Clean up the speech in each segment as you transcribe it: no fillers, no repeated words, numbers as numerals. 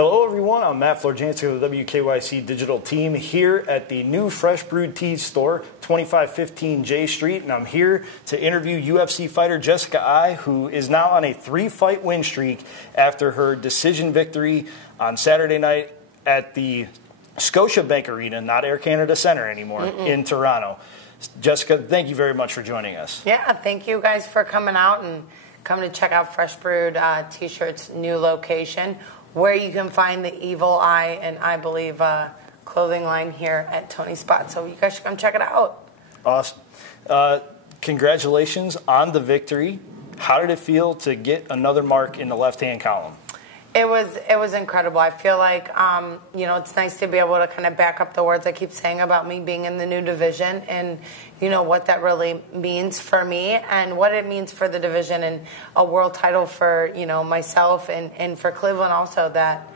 Hello everyone, I'm Matt Florjancic of the WKYC digital team here at the new Fresh Brewed Teas store, 2515 J Street, and I'm here to interview UFC fighter Jessica Eye, who is now on a 3-fight win streak after her decision victory on Saturday night at the Scotiabank Arena, not Air Canada Centre anymore, in Toronto. Jessica, thank you very much for joining us. Yeah, thank you guys for coming out and coming to check out Fresh Brewed T-shirts' new location, where you can find the Evil Eye and I believe clothing line here at Tony's Spot. So you guys should come check it out. Awesome. Congratulations on the victory. How did it feel to get another mark in the left-hand column? It was incredible. I feel like, it's nice to be able to kind of back up the words I keep saying about me being in the new division and, what that really means for me and what it means for the division and a world title for, myself and for Cleveland also that,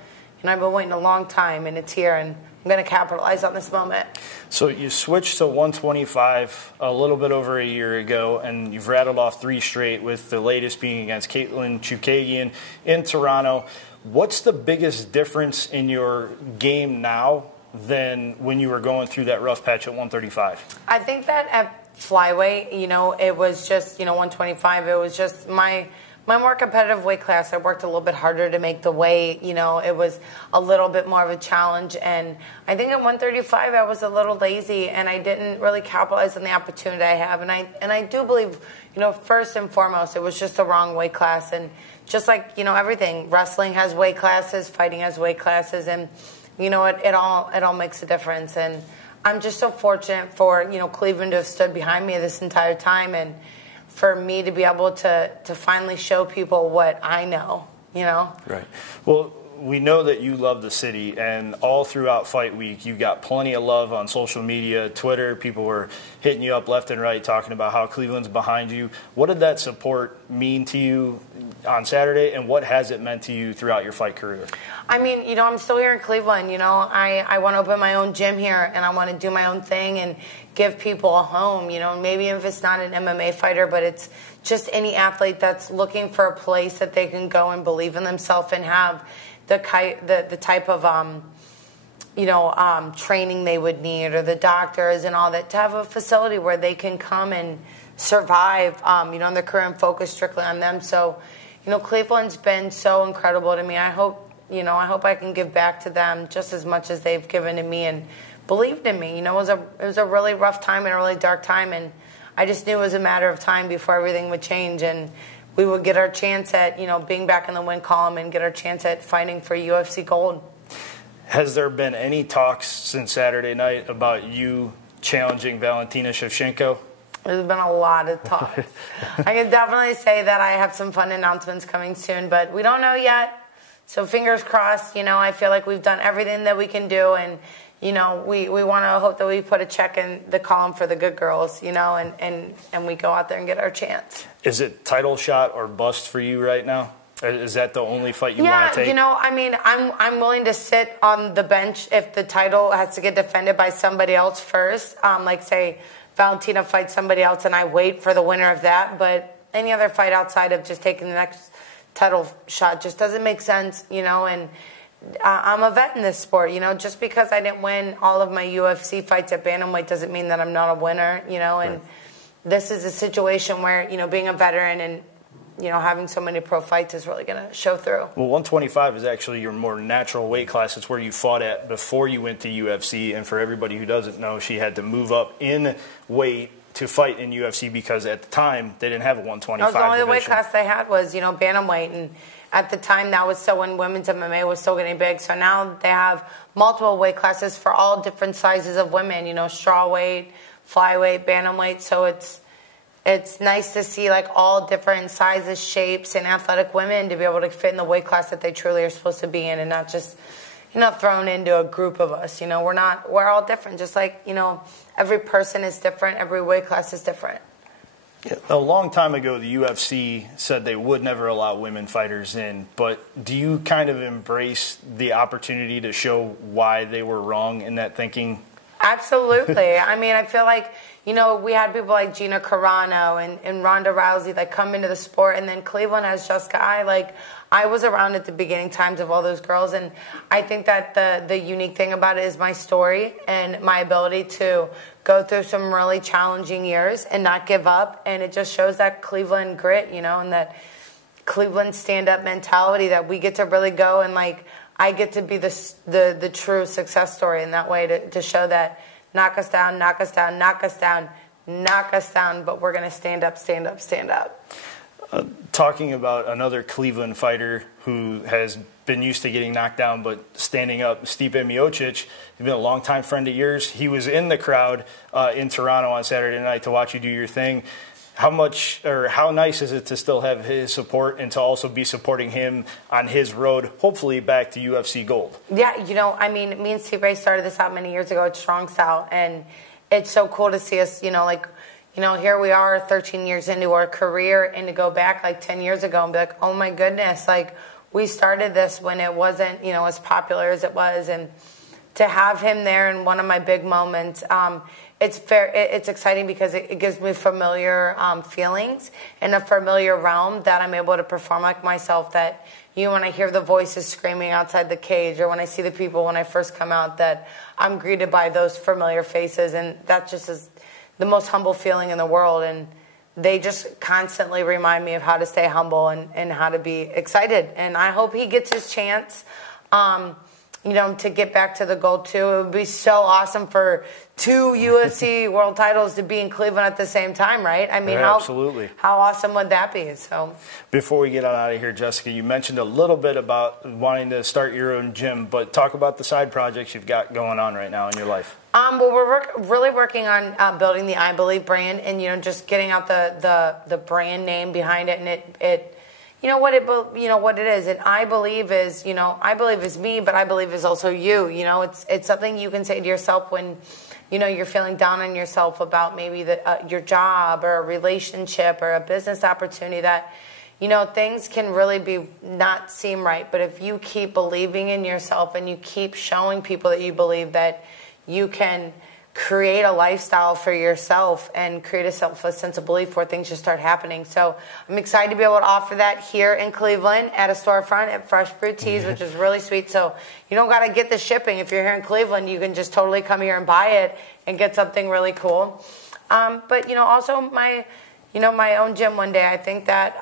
I've been waiting a long time and it's here and I'm going to capitalize on this moment. So you switched to 125 a little bit over a year ago, and you've rattled off 3 straight, with the latest being against Caitlin Chukagian in Toronto. What's the biggest difference in your game now than when you were going through that rough patch at 135? I think that at flyweight, it was just, 125, it was just my more competitive weight class. I worked a little bit harder to make the weight. It was a little bit more of a challenge. And I think at 135, I was a little lazy, and I didn't really capitalize on the opportunity I have. And I do believe, first and foremost, it was just the wrong weight class. And just like, everything, wrestling has weight classes, fighting has weight classes, and, it all makes a difference. And I'm just so fortunate for, Cleveland to have stood behind me this entire time, and for me to be able to finally show people what I know, Right. Well, we know that you love the city, and all throughout Fight Week, you got plenty of love on social media, Twitter. People were hitting you up left and right, talking about how Cleveland's behind you. What did that support mean to you on Saturday, and what has it meant to you throughout your fight career? I mean, I'm still here in Cleveland. I want to open my own gym here, and I want to do my own thing and give people a home. Maybe if it's not an MMA fighter, but it's just any athlete that's looking for a place that they can go and believe in themselves and have the type of training they would need, or the doctors and all that, to have a facility where they can come and survive, in their career and focus strictly on them. So, Cleveland's been so incredible to me. I hope I can give back to them just as much as they've given to me and believed in me. It was a really rough time and a really dark time, and I just knew it was a matter of time before everything would change and we would get our chance at, being back in the win column and get our chance at fighting for UFC gold. Has there been any talks since Saturday night about you challenging Valentina Shevchenko? There's been a lot of talks. I can definitely say that I have some fun announcements coming soon, but we don't know yet. So fingers crossed. I feel like we've done everything that we can do, and we want to hope that we put a check in the column for the good girls, and we go out there and get our chance. Is it title shot or bust for you right now? Is that the only fight you want to take? I'm willing to sit on the bench if the title has to get defended by somebody else first. Like, say, Valentina fights somebody else and I wait for the winner of that. But any other fight outside of just taking the next title shot just doesn't make sense, and I'm a vet in this sport, just because I didn't win all of my UFC fights at bantamweight doesn't mean that I'm not a winner, and right. This is a situation where, being a veteran and, having so many pro fights is really going to show through. Well, 125 is actually your more natural weight class. It's where you fought at before you went to UFC, and for everybody who doesn't know, she had to move up in weight to fight in UFC because at the time they didn't have a 125 the only division. Weight class they had was, bantamweight, and at the time that was so when women's MMA was still getting big. So now they have multiple weight classes for all different sizes of women, straw weight, flyweight, bantamweight. So it's nice to see like all different sizes, shapes, and athletic women to be able to fit in the weight class that they truly are supposed to be in, and not just thrown into a group of us. We're all different. Just like, every person is different. Every weight class is different. Yeah. A long time ago, the UFC said they would never allow women fighters in. But do you kind of embrace the opportunity to show why they were wrong in that thinking? Absolutely. I mean, I feel like, we had people like Gina Carano and Ronda Rousey that come into the sport, and then Cleveland has Jessica Ai. Like, I was around at the beginning times of all those girls, and I think that the unique thing about it is my story and my ability to go through some really challenging years and not give up, and it just shows that Cleveland grit, and that Cleveland stand-up mentality that we get to really go and, like, I get to be the true success story in that way to show that knock us down, knock us down, knock us down, knock us down, but we're going to stand up, stand up, stand up. Talking about another Cleveland fighter who has been used to getting knocked down but standing up, Stipe Miocic, he's been a longtime friend of yours. He was in the crowd in Toronto on Saturday night to watch you do your thing. How nice is it to still have his support and to also be supporting him on his road, hopefully back to UFC gold? Yeah, I mean, me and Stipe started this out many years ago at Strong Style, and it's so cool to see us, here we are 13 years into our career, and to go back like 10 years ago and be like, oh my goodness, like we started this when it wasn't, as popular as it was, and to have him there in one of my big moments, it's exciting because it gives me familiar feelings in a familiar realm that I'm able to perform like myself, that when I hear the voices screaming outside the cage, or when I see the people when I first come out, that I'm greeted by those familiar faces, and that just is the most humble feeling in the world, and they just constantly remind me of how to stay humble and how to be excited, and I hope he gets his chance to get back to the gold too. It would be so awesome for 2 UFC world titles to be in Cleveland at the same time, right? I mean, absolutely. How awesome would that be? So, before we get on out of here, Jessica, you mentioned a little bit about wanting to start your own gym, but talk about the side projects you've got going on right now in your life. Well, we're really working on building the I Believe brand, and just getting out the brand name behind it, and it. What it is. And I believe is me, but I believe is also you. It's something you can say to yourself when, you're feeling down on yourself about maybe your job or a relationship or a business opportunity that, things can really not seem right. But if you keep believing in yourself and you keep showing people that you believe that you can create a lifestyle for yourself and create a sense of belief where things just start happening. So I'm excited to be able to offer that here in Cleveland at a storefront at Fresh Brewed Teas, which is really sweet. So you don't got to get the shipping. If you're here in Cleveland, you can just totally come here and buy it and get something really cool. But also my own gym one day. I think that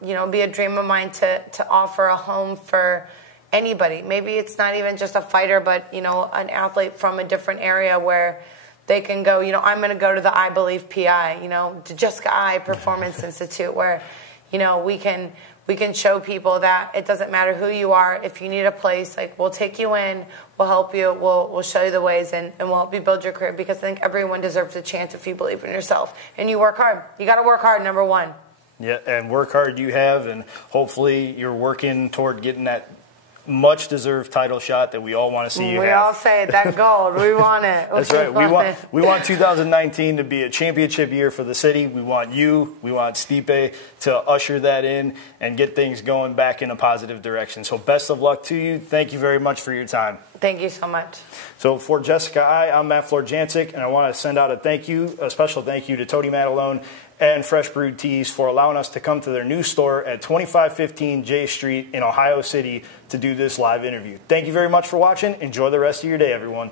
it'd be a dream of mine to offer a home for anybody. Maybe it's not even just a fighter, but an athlete from a different area where they can go, I'm going to go to the I Believe PI, to Jessica Ai Performance Institute, where, we can show people that it doesn't matter who you are. If you need a place, like, we'll take you in, we'll help you, we'll show you the ways, and we'll help you build your career, because I think everyone deserves a chance if you believe in yourself and you work hard. You got to work hard, number one. Yeah, and work hard you have, and hopefully you're working toward getting that much-deserved title shot that we all want to see you have. We all say it, that gold. We want it. That's right. We want 2019 to be a championship year for the city. We want you, we want Stipe to usher that in and get things going back in a positive direction. So best of luck to you. Thank you very much for your time. Thank you so much. So for Jessica Ai, I'm Matt Florjancic, and I want to send out a special thank you to Tony Matalone and Fresh Brewed Teas for allowing us to come to their new store at 2515 J Street in Ohio City to do this live interview. Thank you very much for watching. Enjoy the rest of your day, everyone.